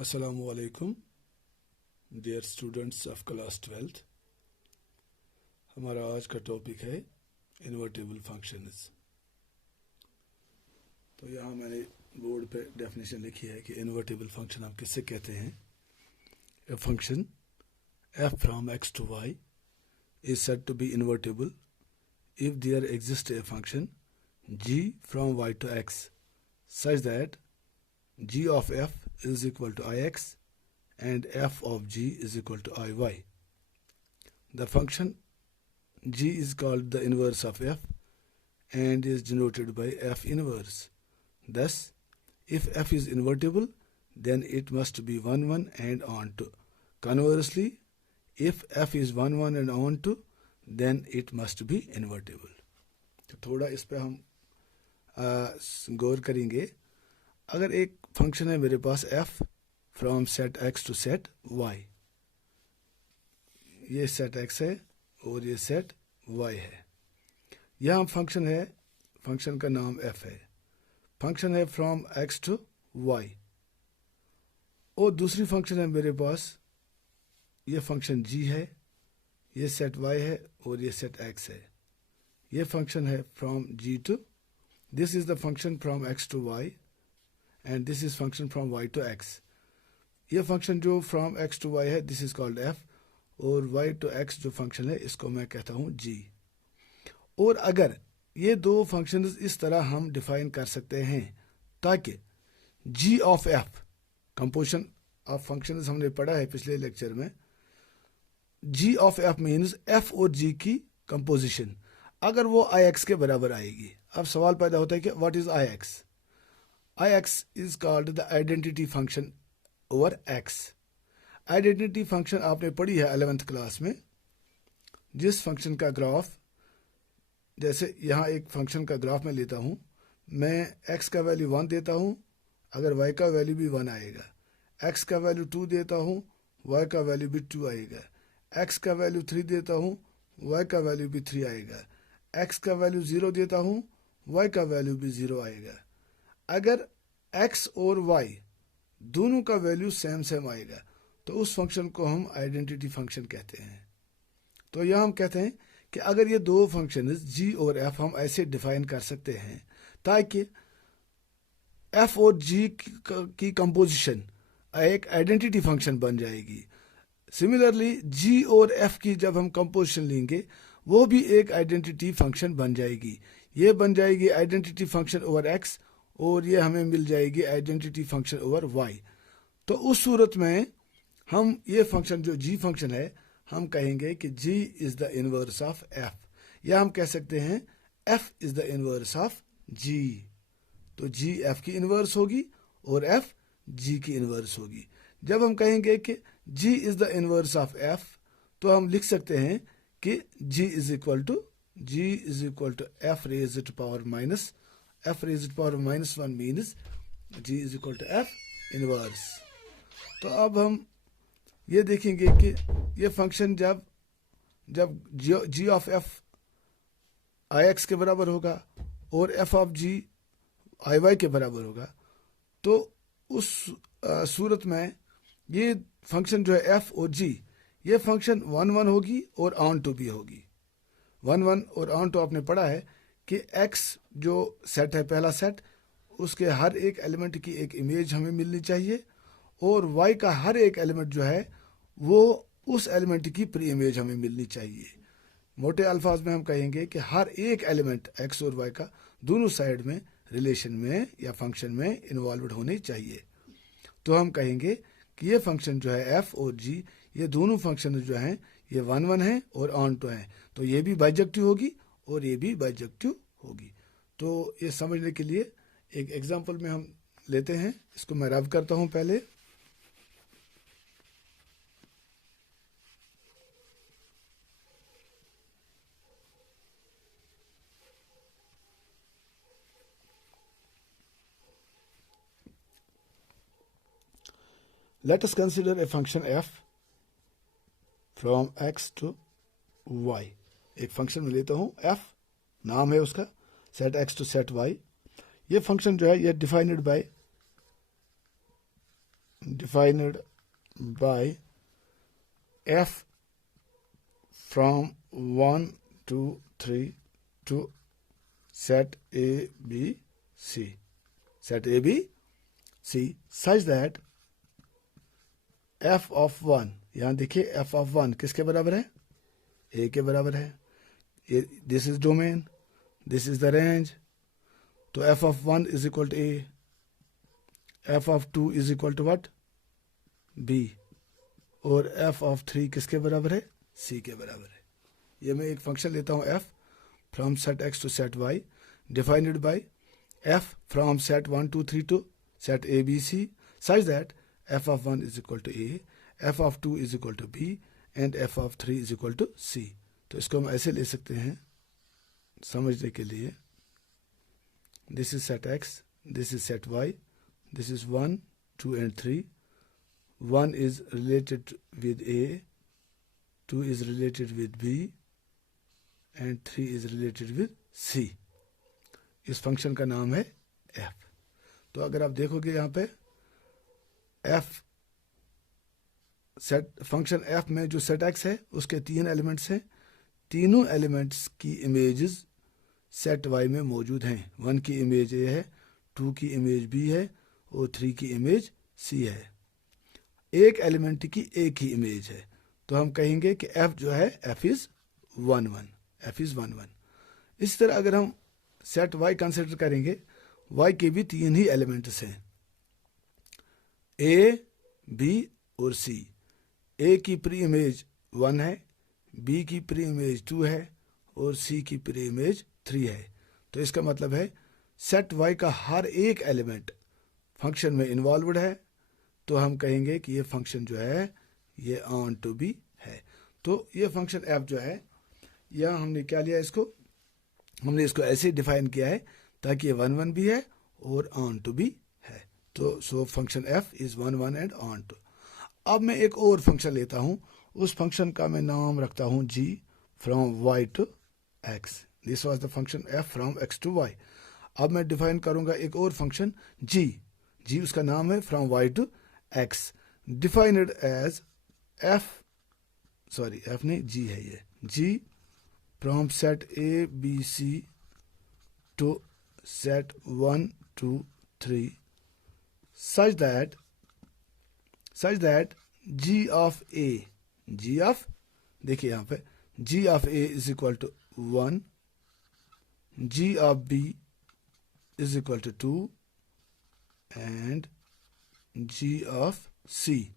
Assalamu alaikum, dear students of class 12th। हमारा आज का टॉपिक है इन्वर्टेबल फंक्शंस। तो यहाँ मैंने बोर्ड पे डेफिनेशन लिखी है कि इन्वर्टेबल फंक्शन हम किससे कहते हैं। A function f from x to y is said to be invertible if there exists a function g from y to x such that g of f is equal to ix and f of g is equal to iy. The function g is called the inverse of f and is denoted by f inverse. Thus, if f is invertible, then it must be 1 1 and on to. Conversely, if f is 1 1 and on to, then it must be invertible. तो थोड़ा इस पे हम गौर करेंगे। अगर एक function है मेरे पास f from set x to set y, ये सेट x है और ये सेट y है। यहाँ फंक्शन है, फंक्शन का नाम f है, फंक्शन है फ्रॉम x टू y, और दूसरी फंक्शन है मेरे पास, ये फंक्शन g है, ये सेट y है और ये सेट x है। ये फंक्शन है from g to, this is the function from x to y and this is function from y to x। ये फंक्शन जो फ्रॉम x टू y है दिस इज कॉल्ड f, और y to x जो function है इसको मैं कहता हूँ g। और अगर ये दो फंक्शंस इस तरह हम डिफाइन कर सकते हैं ताकि g of f, composition of functions हमने पढ़ा है पिछले लेक्चर में, g of f means f और g की कंपोजिशन अगर वो ix के बराबर आएगी। अब सवाल पैदा होता है कि what is ix? ix is called the identity function over x। Identity function आपने पढ़ी है 11th क्लास में, जिस फंक्शन का ग्राफ, जैसे यहाँ एक फंक्शन का ग्राफ मैं लेता हूँ, मैं x का वैल्यू 1 देता हूँ, अगर y का वैल्यू भी 1 आएगा, x का वैल्यू 2 देता हूँ, y का वैल्यू भी 2 आएगा, x का वैल्यू 3 देता हूँ, y का वैल्यू भी 3 आएगा, x का वैल्यू 0 देता हूँ, y का वैल्यू भी 0 आएगा। अगर x और y दोनों का वैल्यू सेम सेम आएगा तो उस फंक्शन को हम आइडेंटिटी फंक्शन कहते हैं। तो यह हम कहते हैं कि अगर ये दो फंक्शन g और f हम ऐसे डिफाइन कर सकते हैं ताकि f और g की कंपोजिशन एक आइडेंटिटी फंक्शन बन जाएगी। सिमिलरली g और f की जब हम कंपोजिशन लेंगे वो भी एक आइडेंटिटी फंक्शन बन जाएगी। ये बन जाएगी आइडेंटिटी फंक्शन ओवर x और ये हमें मिल जाएगी आइडेंटिटी फंक्शन ओवर y। तो उस सूरत में हम ये फंक्शन जो g फंक्शन है हम कहेंगे कि g is the inverse of f, या हम कह सकते हैं f is the inverse of g। तो g f की इनवर्स होगी और f g की इनवर्स होगी। जब हम कहेंगे कि g is the inverse of f तो हम लिख सकते हैं कि g is equal to f raised to power minus -1 means g is equal to f inverse. तो अब हम ये देखेंगे कि ये फंक्शन जब g ऑफ f ix के बराबर होगा और f ऑफ g iy के बराबर होगा तो उस सूरत में ये फंक्शन जो है f और g, ये फंक्शन 1 1 होगी और ऑन टू भी होगी। 1 1 और ऑन टू आपने पढ़ा है कि x जो सेट है, पहला सेट, उसके हर एक एलिमेंट की एक इमेज हमें मिलनी चाहिए और y का हर एक एलिमेंट जो है वो उस एलिमेंट की प्री इमेज हमें मिलनी चाहिए। मोटे अल्फाज में हम कहेंगे कि हर एक एलिमेंट x और y का दोनों साइड में रिलेशन में या फंक्शन में इन्वॉल्व होने चाहिए। तो हम कहेंगे कि ये फंक्शन जो है f और g, ये दोनों फंक्शन जो हैं ये 1 1 है और ऑन टू हैं, तो ये भी बाइजेक्टिव होगी और ये भी बाइजेक्टिव होगी। तो ये समझने के लिए एक एग्जांपल में हम लेते हैं, इसको मैं रब करता हूँ पहले। Let us consider a function f from x to y। एक फंक्शन में लेता हूँ f, नाम है उसका set x to set y। ये फंक्शन जो है ये defined by defined by f from 1 to 3 to set A, B, C. Set A, B, C such that f of 1, यहाँ देखिए f of 1 किसके बराबर है? A के बराबर है. This is domain, this is the range. तो f of 1 is equal to A, f of 2 is equal to what? B. और f of 3 किसके बराबर है? C के बराबर है. ये मैं एक फंक्शन लेता हूँ f from set x to set y defined by f from set 1 to 3 to set A, B, C such that f of 1 is equal to A, f of 2 is equal to B and f of 3 is equal to C. तो इसको हम ऐसे ले सकते हैं समझने के लिए. This is set x, this is set y, this is 1, 2 and 3. 1 is related with A, 2 is related with B and 3 is related with C. इस फंक्शन का नाम है f. तो अगर आप देखोगे यहाँ पे f सेट फंक्शन f में जो सेट x है उसके 3 एलिमेंट्स हैं. तीनों एलिमेंट्स की इमेजेस सेट y में मौजूद हैं. 1 की इमेज A है, 2 की इमेज B है और 3 की इमेज C है. एक एलिमेंट की एक ही इमेज है तो हम कहेंगे कि f जो है f is 1 1. f is 1 1. इसी तरह अगर हम सेट y कंसिडर करेंगे, y के भी 3 ही एलिमेंट्स हैं A, B और C. A की प्री इमेज 1 है, B की प्री इमेज 2 है और C की प्री इमेज 3 है. तो इसका मतलब है सेट y का हर एक एलिमेंट फंक्शन में इन्वॉल्वड है. तो हम कहेंगे कि ये फंक्शन जो है ये ऑन टू बी है. तो ये फंक्शन f जो है यहाँ हमने क्या लिया, हमने इसको ऐसे डिफाइन किया है ताकि ये 1 1 भी है और ऑन टू भी है. तो so function f is 1 1 and onto. अब मैं एक और फंक्शन लेता हूँ, उस फंक्शन का मैं नाम रखता हूँ g from y to x. This was the function f from x to y. अब मैं डिफाइन करूंगा एक और फंक्शन g उसका नाम है from y to x defined as f नहीं g है ये g from set A, B, C to set 1 2 3 such that g of A, देखिए यहाँ पे g of A is equal to 1, g of B is equal to 2 and g of C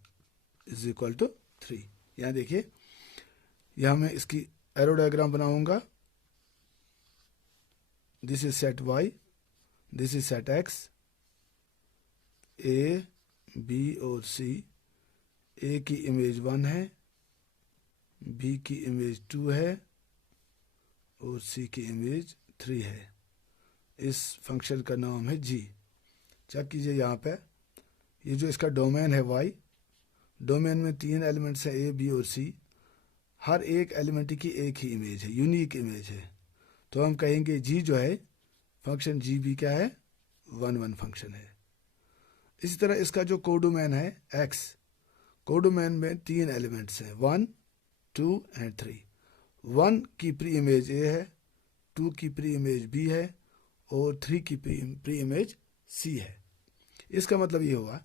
is equal to 3. यहाँ देखिए, यहाँ मैं इसकी arrow diagram बनाऊंगा. This is set y, this is set x. A, B और C. A की image 1 है, B की इमेज 2 है और C की इमेज 3 है. इस फंक्शन का नाम है g. चेक कीजिए यहाँ पे, ये जो इसका डोमेन है y, डोमेन में 3 एलिमेंट्स हैं A, B और C. हर एक एलिमेंट की एक ही इमेज है, यूनिक इमेज है. तो हम कहेंगे g जो है फंक्शन g भी क्या है, 1 1 फंक्शन है. इसी तरह इसका जो कोडोमेन है x, कोडोमेन में 3 एलिमेंट्स हैं 1 2 एंड 3. 1 की प्री इमेज A है, 2 की प्री इमेज B है और 3 की प्री इमेज C है. इसका मतलब ये हुआ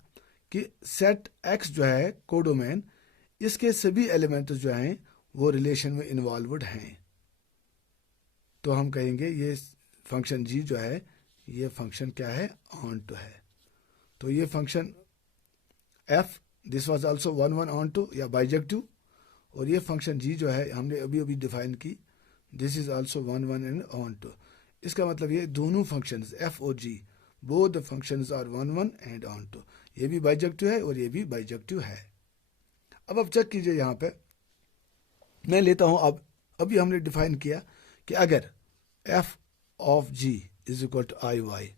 कि सेट x जो है कोडोमेन, इसके सभी एलिमेंट्स जो हैं वो रिलेशन में इन्वॉल्वड हैं. तो हम कहेंगे ये फंक्शन g जो है ये फंक्शन क्या है, ऑन टू है. तो ये function f this was also 1 1 onto या बाइजेक्टिव. और ये फंक्शन g जो है हमने अभी अभी डिफाइन की, this is also 1 1 and onto. इसका मतलब ये दोनों फंक्शंस f और g both the functions are 1 1 and onto. ये भी बाइजेक्टिव है और ये भी बाइजेक्टिव है. अब चेक कीजिए, यहाँ पे मैं लेता हूं. अब अभी हमने डिफाइन किया कि अगर f of g is equal to I Y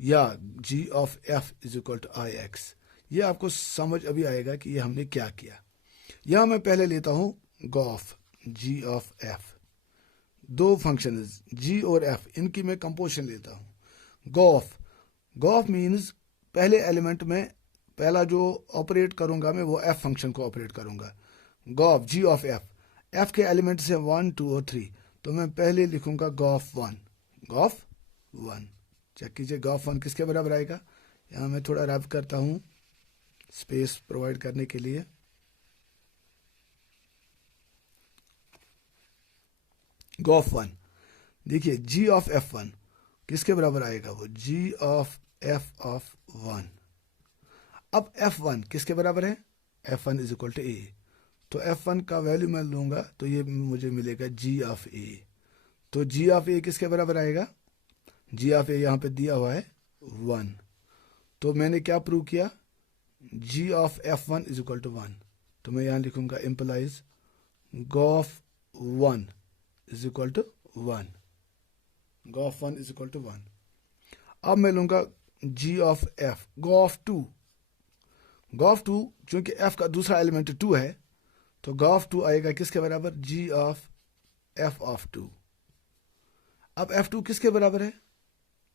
या g of f is equal to I X, ये आपको समझ अभी आएगा कि ये हमने क्या किया. यहां मैं पहले लेता हूं गॉफ g ऑफ f. दो फंक्शन g और f, इनकी मैं कंपोजिशन लेता हूं. गॉफ मीन्स पहले एलिमेंट में पहला जो ऑपरेट करूंगा मैं वो एफ फंक्शन को ऑपरेट करूंगा। G O F G of F, F के एलिमेंट्स है 1 2 और 3, तो मैं पहले लिखूंगा गॉफ 1, गॉफ 1। चेक कीजिए गॉफ 1 किसके बराबर आएगा। यहाँ मैं थोड़ा रब करता हूँ स्पेस प्रोवाइड करने के लिए। गॉफ 1, देखिए जी ऑफ एफ 1 किसके बराबर आएगा, वो जी ऑफ एफ ऑफ 1। अब f1 किसके बराबर है, f1 इज इक्वल टू ए, तो f1 का वैल्यू मैं लूंगा तो ये मुझे मिलेगा g ऑफ a। तो g ऑफ a किसके बराबर आएगा, g ऑफ a यहाँ पे दिया हुआ है 1, तो मैंने क्या प्रूव किया, g of f1 is equal to 1, तो मैं यहाँ लिखूंगा implies G O F 1 is equal to 1, G O F 1 is equal to 1। अब मैं लूंगा g of f, G O F 2, G O F 2 चूंकि f का दूसरा एलिमेंट 2 है, तो गॉफ 2 आएगा किसके बराबर, g ऑफ f ऑफ 2। अब f2 किसके बराबर है,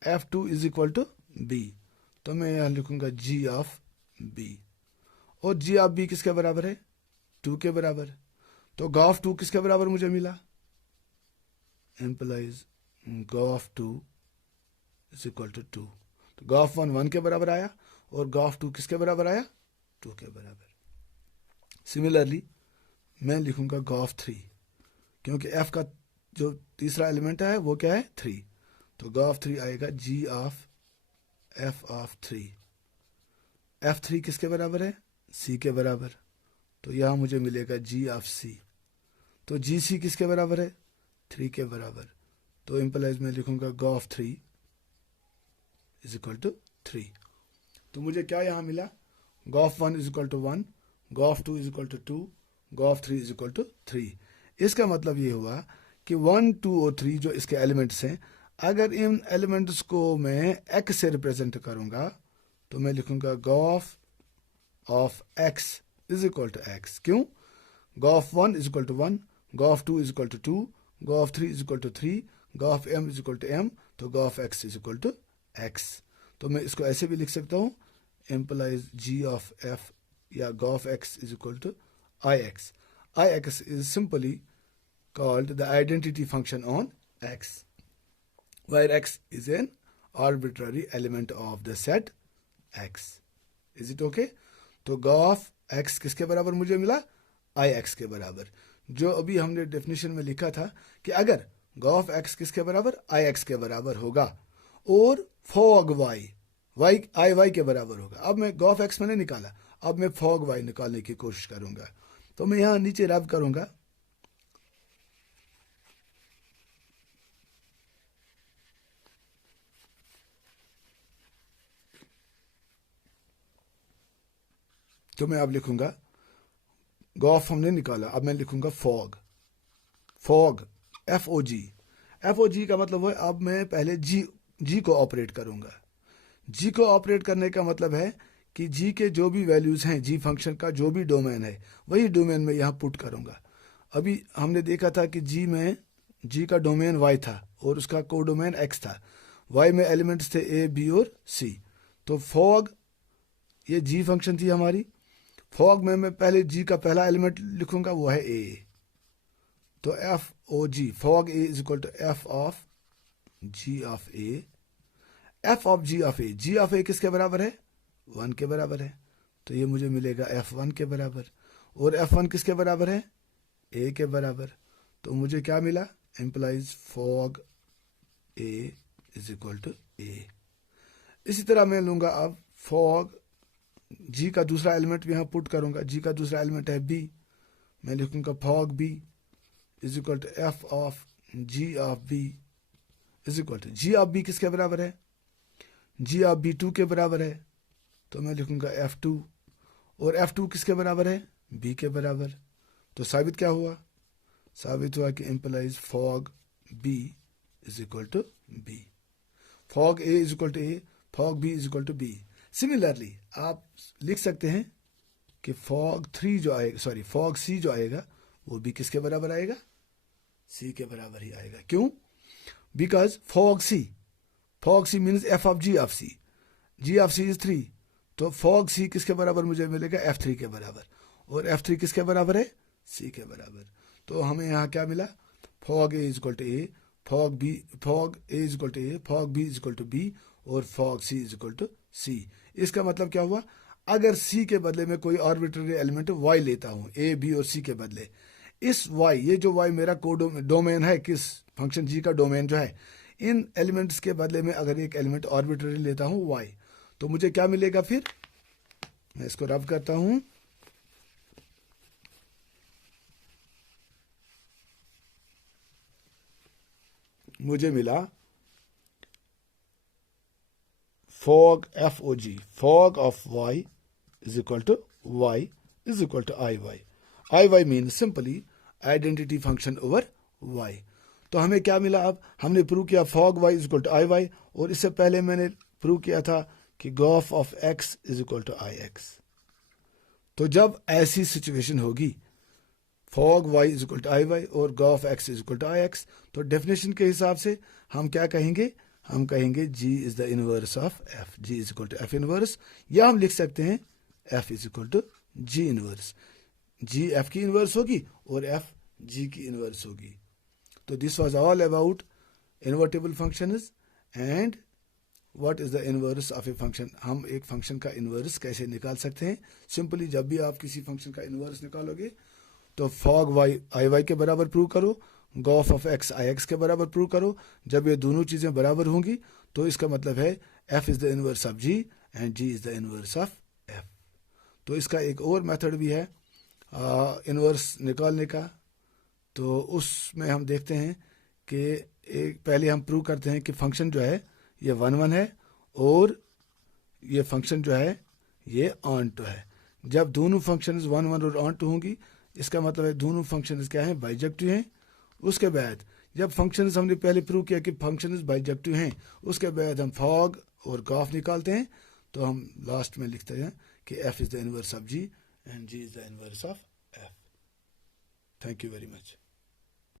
f2 is equal to b, तो मैं यहां लिखूंगा g ऑफ b, और g ऑफ b किसके बराबर है, 2 के बराबर, तो गॉफ 2 किसके बराबर मुझे मिला, implies G O F 2 is equal to 2, तो गॉफ 1 1 के बराबर आया और गॉफ 2 किसके बराबर आया, 2 के बराबर। सिमिलरली मैं लिखूंगा गॉफ 3, क्योंकि f का जो तीसरा एलिमेंट है वो क्या है 3, तो गॉफ 3 आएगा g of f of 3, f3 किसके बराबर है, c के बराबर, तो यहां मुझे मिलेगा g ऑफ c, तो gc किसके बराबर है, 3 के बराबर, तो इम्प्लाइज में लिखूंगा गॉफ 3 इज इक्वल टू 3। तो मुझे क्या यहां मिला, G O F 1 is equal to 1, G O F 2 is equal to 2, G O F 3 is equal to 3। इसका मतलब ये हुआ कि 1 2 और 3 जो इसके एलिमेंट्स हैं, अगर इन एलिमेंट्स को मैं x से रिप्रेजेंट करूंगा तो मैं लिखूंगा G O F of x is equal to x। क्यों, G O F 1 is equal to 1, G O F 2 is equal to 2, G O F 3 is equal to 3, G O F m is equal to m, तो G O F x is equal to x। तो मैं इसको ऐसे भी लिख सकता हूं, implies g of f या gov x is equal to ix. Ix is simply called the identity function on x, where x is an arbitrary element of the set x. Is it okay? तो gov x किसके बराबर मुझे मिला, ix के बराबर, जो अभी हमने डेफिनेशन में लिखा था कि अगर gov x किसके बराबर, ix के बराबर होगा और fog y y के बराबर होगा। अब मैं गॉफ एक्स मैंने निकाला, अब मैं फॉग वाई निकालने की कोशिश करूंगा, तो मैं यहां नीचे रब करूंगा, तो मैं अब लिखूंगा गॉफ हमने निकाला, अब मैं लिखूंगा फॉग, फॉग FOG का मतलब है अब मैं पहले जी को ऑपरेट करूंगा। जी को ऑपरेट करने का मतलब है कि जी के जो भी वैल्यूज हैं, जी फंक्शन का जो भी डोमेन है वही डोमेन में यहाँ पुट करूंगा। अभी हमने देखा था कि जी का डोमेन y था और उसका को डोमेन x था, y में एलिमेंट्स थे a b और c, तो फॉग ये जी फंक्शन थी हमारी, फॉग में मैं पहले जी का पहला एलिमेंट लिखूंगा वो है a, तो FOG F O G a is equal to f of g of a, f of g of a किसके बराबर है, 1 के बराबर है, तो ये मुझे मिलेगा f1 के बराबर, और f1 किसके बराबर है, a के बराबर, तो मुझे क्या मिला, implies F O G a is equal to a। इसी तरह मैं लूंगा अब फॉग g का दूसरा एलिमेंट भी यहाँ पुट करूंगा, g का दूसरा एलिमेंट है b, मैं लिखूंगा F O G b is equal to f of g of b is equal to g of b किसके बराबर है, g ऑफ b 2 के बराबर है, तो मैं लिखूंगा f2, और f2 किसके बराबर है, b के बराबर, तो साबित क्या हुआ, साबित हुआ कि implies F O G b is equal to b, F O G a is equal to a, F O G b is equal to b। Similarly आप लिख सकते हैं कि फॉग 3 जो आएगा, सॉरी फॉग c जो आएगा वो भी किसके बराबर आएगा, c के बराबर ही आएगा। क्यों, because fog c means f of g of c, g of c is 3, तो फॉग सी किसके बराबर मुझे मिलेगा, F3 के बराबर, और F3 किसके बराबर है, C के बराबर। तो हमें यहाँ क्या मिला, F O G A is equal to A, F O G A is equal to A, F O G B is equal to B, और F O G C is equal to C। इसका मतलब क्या हुआ, अगर C के बदले में कोई आर्बिट्ररी एलिमेंट Y लेता हूँ, A, B और C के बदले, इस Y, ये जो Y मेरा डोमेन है, किस फंक्शन G का डोमेन जो है, इन एलिमेंट्स के बदले में अगर एक एलिमेंट आर्बिट्ररी लेता हूँ Y, तो मुझे क्या मिलेगा, फिर मैं इसको रब करता हूं, मुझे मिला F O G FOG, F O G of Y is equal to Y is equal to IY means simply identity function over Y। तो हमें क्या मिला, अब हमने प्रूव किया F O G Y is equal to IY, और इससे पहले मैंने प्रूव किया था कि G O F of X is equal to IX। तो जब ऐसी सिचुएशन होगी, F O G Y is equal to IY और G O F X is equal to IX, तो डेफिनेशन के हिसाब से हम क्या कहेंगे, हम कहेंगे G is the inverse of F, G is equal to F inverse, या हम लिख सकते हैं F is equal to G inverse. G F की इनवर्स होगी और F G की इनवर्स होगी। तो this was all about invertible functions and what is the inverse of a function. हम एक फंक्शन का इनवर्स कैसे निकाल सकते हैं, सिंपली जब भी आप किसी फंक्शन का इनवर्स निकालोगे तो फॉग Y IY के बराबर प्रूव करो, गॉफ ऑफ X IX के बराबर प्रूव करो। जब ये दोनों चीज़ें बराबर होंगी तो इसका मतलब है F is the inverse of G and G is the inverse of F। तो इसका एक और मेथड भी है इनवर्स निकालने का, तो उसमें हम देखते हैं कि एक पहले हम प्रूव करते हैं कि फंक्शन जो है ये 1 1 है और ये फंक्शन जो है ये ऑन टू है। जब दोनों फंक्शंस 1 1 और ऑन टू होंगी, इसका मतलब है दोनों फंक्शंस क्या हैं, बाइजेक्टिव हैं। उसके बाद जब फंक्शंस हमने पहले प्रूव किया कि फंक्शंस बाइजेक्टिव हैं, उसके बाद हम फॉग और गॉफ निकालते हैं, तो हम लास्ट में लिखते हैं कि F is the inverse of G and G is the inverse of F। Thank you very much.